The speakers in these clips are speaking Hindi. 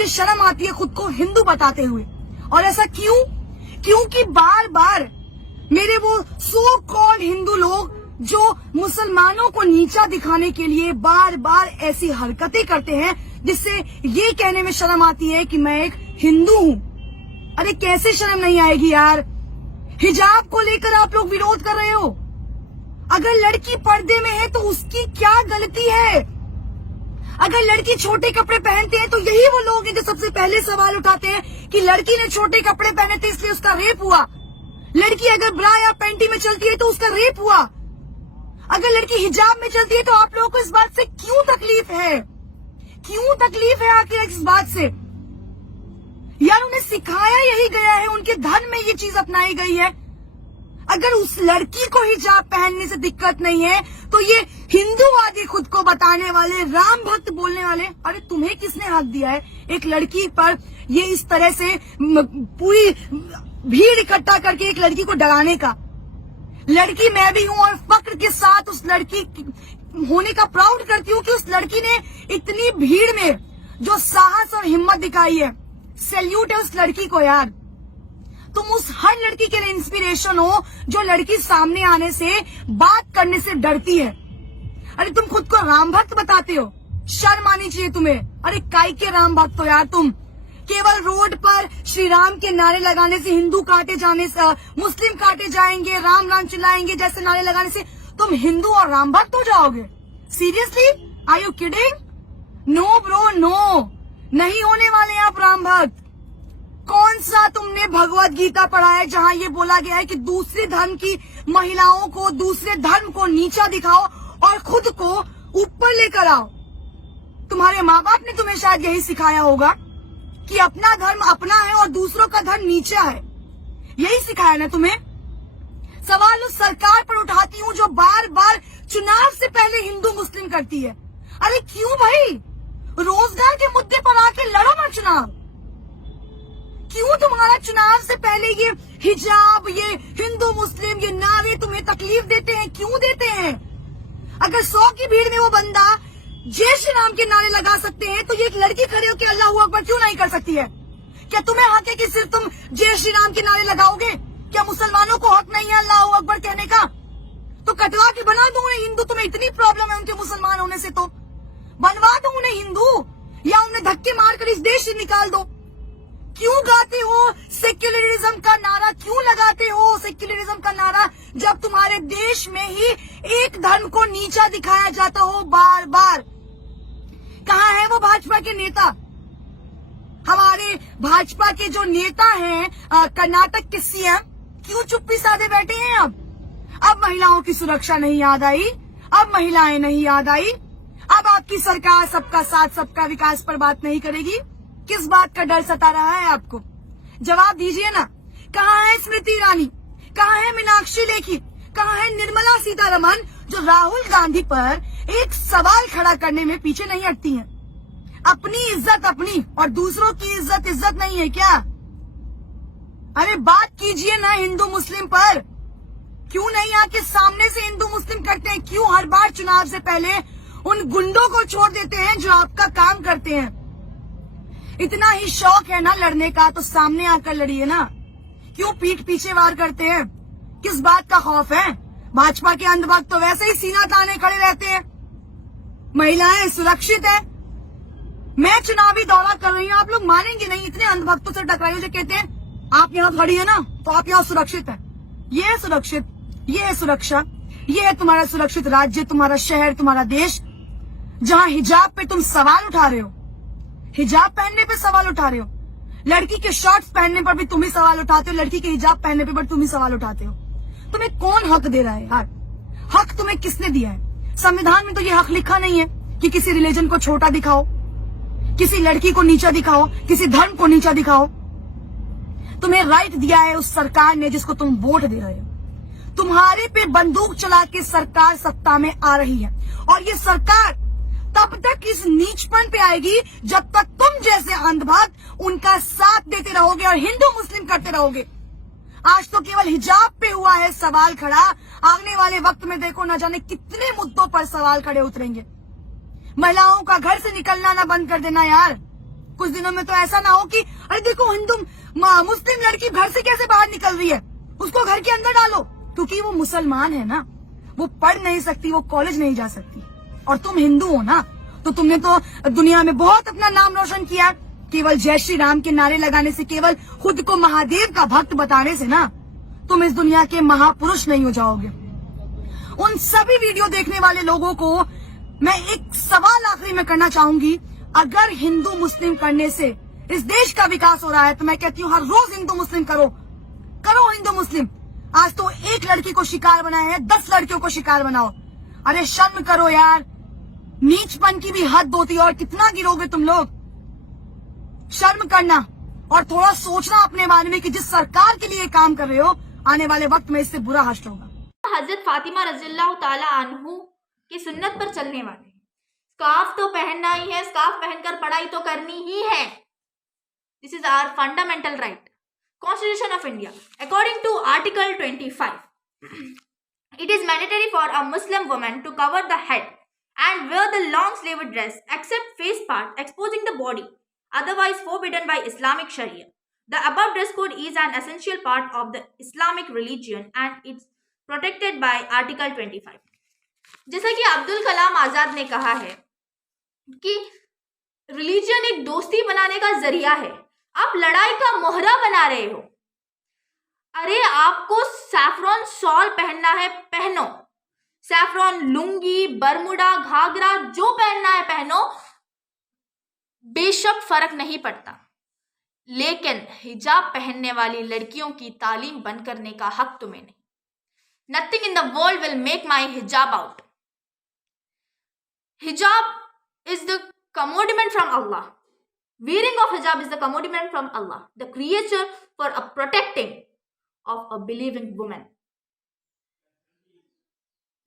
मुझे शर्म आती है खुद को हिंदू बताते हुए। और ऐसा क्यों? क्योंकि बार बार मेरे वो सो कॉल्ड हिंदू लोग जो मुसलमानों को नीचा दिखाने के लिए बार बार ऐसी हरकतें करते हैं जिससे ये कहने में शर्म आती है कि मैं एक हिंदू हूं। अरे कैसे शर्म नहीं आएगी यार? हिजाब को लेकर आप लोग विरोध कर रहे हो। अगर लड़की पर्दे में है तो उसकी क्या गलती है? अगर लड़की छोटे कपड़े पहनते हैं तो यही वो लोग हैं जो सबसे पहले सवाल उठाते हैं कि लड़की ने छोटे कपड़े पहने थे इसलिए उसका रेप हुआ। लड़की अगर ब्रा या पैंटी में चलती है तो उसका रेप हुआ। अगर लड़की हिजाब में चलती है तो आप लोगों को इस बात से क्यों तकलीफ है? क्यों तकलीफ है आखिर इस बात से? यार उन्हें सिखाया यही गया है, उनके धर्म में ये चीज अपनाई गई है। अगर उस लड़की को हिजाब पहनने से दिक्कत नहीं है तो ये हिंदूवादी खुद को बताने वाले, राम भक्त बोलने वाले, अरे तुम्हें किसने हक दिया है एक लड़की पर ये इस तरह से पूरी भीड़ इकट्ठा करके एक लड़की को डराने का? लड़की मैं भी हूं और फक्र के साथ उस लड़की होने का प्राउड करती हूँ कि उस लड़की ने इतनी भीड़ में जो साहस और हिम्मत दिखाई है। सैल्यूट है उस लड़की को यार। तुम उस हर लड़की के लिए इंस्पिरेशन हो जो लड़की सामने आने से, बात करने से डरती है। अरे तुम खुद को राम भक्त बताते हो, शर्म आनी चाहिए तुम्हें। अरे काय के राम भक्त हो यार तुम? केवल रोड पर श्री राम के नारे लगाने से, हिंदू काटे जाने से, मुस्लिम काटे जाएंगे, राम राम चिल्लाएंगे जैसे नारे लगाने से तुम हिंदू और राम भक्त हो जाओगे? Seriously? Are you kidding? No bro no, नहीं होने वाले आप राम भक्त। कौन सा तुमने भगवत गीता पढ़ा है जहां ये बोला गया है कि दूसरे धर्म की महिलाओं को, दूसरे धर्म को नीचा दिखाओ और खुद को ऊपर लेकर आओ? तुम्हारे माँ बाप ने तुम्हें शायद यही सिखाया होगा कि अपना धर्म अपना है और दूसरों का धर्म नीचा है। यही सिखाया ना तुम्हें? सवाल उस सरकार पर उठाती हूँ जो बार बार चुनाव से पहले हिंदू मुस्लिम करती है। अरे क्यों भाई? रोजगार के मुद्दे पर आके लड़ो ना चुनाव। क्यों तुम्हारा चुनाव से पहले ये हिजाब, ये हिंदू मुस्लिम, ये नारे तुम्हें तकलीफ देते हैं? क्यों देते हैं? अगर 100 की भीड़ में वो बंदा जय श्री राम के नारे लगा सकते हैं तो ये एक लड़की खड़े होकर अल्लाह अकबर क्यों नहीं कर सकती है? क्या तुम्हें हक है कि सिर्फ तुम जय श्री राम के नारे लगाओगे? क्या मुसलमानों को हक नहीं है अल्लाह अकबर कहने का? तो कटवा के बना दो उन्हें हिंदू। तुम्हें इतनी प्रॉब्लम है उनके मुसलमान होने से तो बनवा दो उन्हें हिंदू, या उन्हें धक्के मारकर इस देश से निकाल दो। क्यों गाते हो सेक्युलरिज्म का नारा? क्यों लगाते हो सेक्युलरिज्म का नारा जब तुम्हारे देश में ही एक धर्म को नीचा दिखाया जाता हो बार बार? कहाँ है वो भाजपा के नेता? हमारे भाजपा के जो नेता हैं कर्नाटक के सीएम, क्यों चुप्पी साधे बैठे हैं? अब महिलाओं की सुरक्षा नहीं याद आई? अब महिलाएं नहीं याद आई? अब आपकी सरकार सबका साथ सबका विकास पर बात नहीं करेगी? किस बात का डर सता रहा है आपको? जवाब दीजिए ना। कहाँ है स्मृति ईरानी? कहाँ है मीनाक्षी लेखी? कहाँ है निर्मला सीतारमण जो राहुल गांधी पर एक सवाल खड़ा करने में पीछे नहीं हटती हैं? अपनी इज्जत अपनी और दूसरों की इज्जत इज्जत नहीं है क्या? अरे बात कीजिए ना हिंदू मुस्लिम पर। क्यों नहीं आके सामने से हिंदू मुस्लिम करते हैं? क्यों हर बार चुनाव से पहले उन गुंडों को छोड़ देते हैं जो आपका काम करते हैं? इतना ही शौक है ना लड़ने का तो सामने आकर लड़िए ना। क्यों पीठ पीछे वार करते हैं? किस बात का खौफ है? भाजपा के अंधभक्त तो वैसे ही सीना ताने खड़े रहते हैं। महिलाएं सुरक्षित है। मैं चुनावी दौरा कर रही हूँ, आप लोग मानेंगे नहीं, इतने अंधभक्तों से टकराइए जो कहते हैं आप यहाँ खड़ी है ना तो आप यहाँ सुरक्षित है। ये है सुरक्षित, ये है सुरक्षा, ये है तुम्हारा सुरक्षित राज्य, तुम्हारा शहर, तुम्हारा देश, जहाँ हिजाब पे तुम सवाल उठा रहे हो। हिजाब पहनने पे सवाल उठा रहे हो। लड़की के शॉर्ट्स पहनने पर भी तुम ही सवाल उठाते हो, लड़की के हिजाब पहनने पे भी तुम ही सवाल उठाते हो। तुम्हें कौन हक दे रहा है यार? हक तुम्हें किसने दिया है? संविधान में तो ये हक लिखा नहीं है कि किसी रिलीजन को छोटा दिखाओ, किसी लड़की को नीचा दिखाओ, किसी धर्म को नीचा दिखाओ। तुम्हें राइट दिया है उस सरकार ने जिसको तुम वोट दे रहे हो। तुम्हारे पे बंदूक चला के सरकार सत्ता में आ रही है और ये सरकार तब तक इस नीचपन पे आएगी जब तक तुम जैसे अंधभक्त उनका साथ देते रहोगे और हिंदू मुस्लिम करते रहोगे। आज तो केवल हिजाब पे हुआ है सवाल खड़ा, आने वाले वक्त में देखो न जाने कितने मुद्दों पर सवाल खड़े उतरेंगे। महिलाओं का घर से निकलना ना बंद कर देना यार। कुछ दिनों में तो ऐसा ना हो कि अरे देखो हिंदू मुस्लिम लड़की घर से कैसे बाहर निकल रही है, उसको घर के अंदर डालो, क्योंकि वो मुसलमान है ना, वो पढ़ नहीं सकती, वो कॉलेज नहीं जा सकती। और तुम हिंदू हो ना, तो तुमने तो दुनिया में बहुत अपना नाम रोशन किया। केवल जय श्री राम के नारे लगाने से, केवल खुद को महादेव का भक्त बताने से ना तुम इस दुनिया के महापुरुष नहीं हो जाओगे। उन सभी वीडियो देखने वाले लोगों को मैं एक सवाल आखिरी में करना चाहूंगी, अगर हिंदू मुस्लिम करने से इस देश का विकास हो रहा है तो मैं कहती हूँ हर रोज हिंदू मुस्लिम करो हिंदू मुस्लिम। आज तो एक लड़की को शिकार बनाया है, 10 लड़कियों को शिकार बनाओ। अरे शर्म करो यार, नीचपन की भी हद होती है, और कितना गिरोगे तुम लोग। शर्म करना और थोड़ा सोचना अपने बारे में कि जिस सरकार के लिए काम कर रहे हो, आने वाले वक्त में इससे बुरा हश्र होगा। हजरत फातिमा रज़ियल्लाहु ताला अन्हु की सुन्नत पर चलने वाले हैं। स्कार्फ तो पहनना ही है, स्कार्फ पहनकर पढ़ाई तो करनी ही है। This is our fundamental right. Constitution of India, according to Article 25, it is mandatory for a Muslim woman to cover the head and wear the long sleeved dress except face part exposing the body, otherwise forbidden by Islamic Sharia. The above dress code is an essential part of the Islamic religion and it's protected by Article 25. जैसा कि अब्दुल कलाम आजाद ने कहा है कि रिलीजन एक दोस्ती बनाने का जरिया है, आप लड़ाई का मोहरा बना रहे हो। अरे आपको सैफरॉन शॉल पहनना है, पहनो। सैफरॉन लुंगी, बरमुडा, घाघरा, जो पहनना है पहनो, बेशक फर्क नहीं पड़ता। लेकिन हिजाब पहनने वाली लड़कियों की तालीम बंद करने का हक तुम्हें नहीं। Nothing in the world will make my hijab out. Hijab is the commandment from Allah. Wearing of hijab is the commandment from Allah, the creator for a protecting of a believing woman.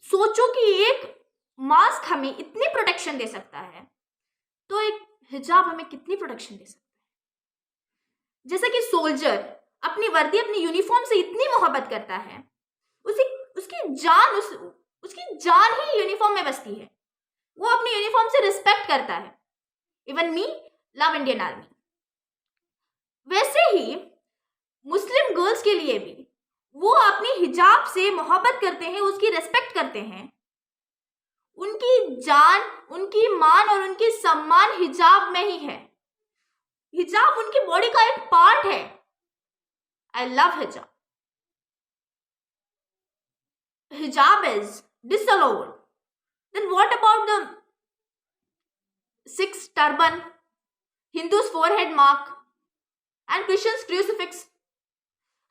सोचो कि एक मास्क हमें इतनी प्रोटेक्शन दे सकता है, तो एक हिजाब हमें कितनी प्रोटेक्शन दे सकता है। जैसा कि सोल्जर अपनी वर्दी, अपनी यूनिफॉर्म से इतनी मोहब्बत करता है, उसकी जान ही यूनिफॉर्म में बसती है। वो अपनी यूनिफॉर्म से रिस्पेक्ट करता है। इवन मी लव इंडियन आर्मी। वैसे ही मुस्लिम गर्ल्स के लिए भी वो अपनी हिजाब से मोहब्बत करते हैं, उसकी रिस्पेक्ट करते हैं। उनकी जान, उनकी मान और उनकी सम्मान हिजाब में ही है। हिजाब उनकी बॉडी का एक पार्ट है। आई लव हिजाब। Hijab is disallowed. Then what about the 6 turban, Hindus forehead mark and Christians crucifix?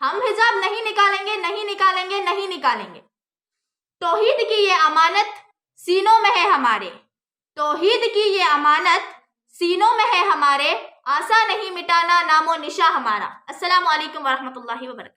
हम हिजाब नहीं निकालेंगे, नहीं निकालेंगे, नहीं निकालेंगे। तौहीद की ये अमानत सीनों में है हमारे। तौहीद की ये अमानत सीनों में है हमारे। आसा नहीं मिटाना नामो निशा हमारा। अस्सलामु अलैकुम वरहमतुल्लाहि वबरकातुहू।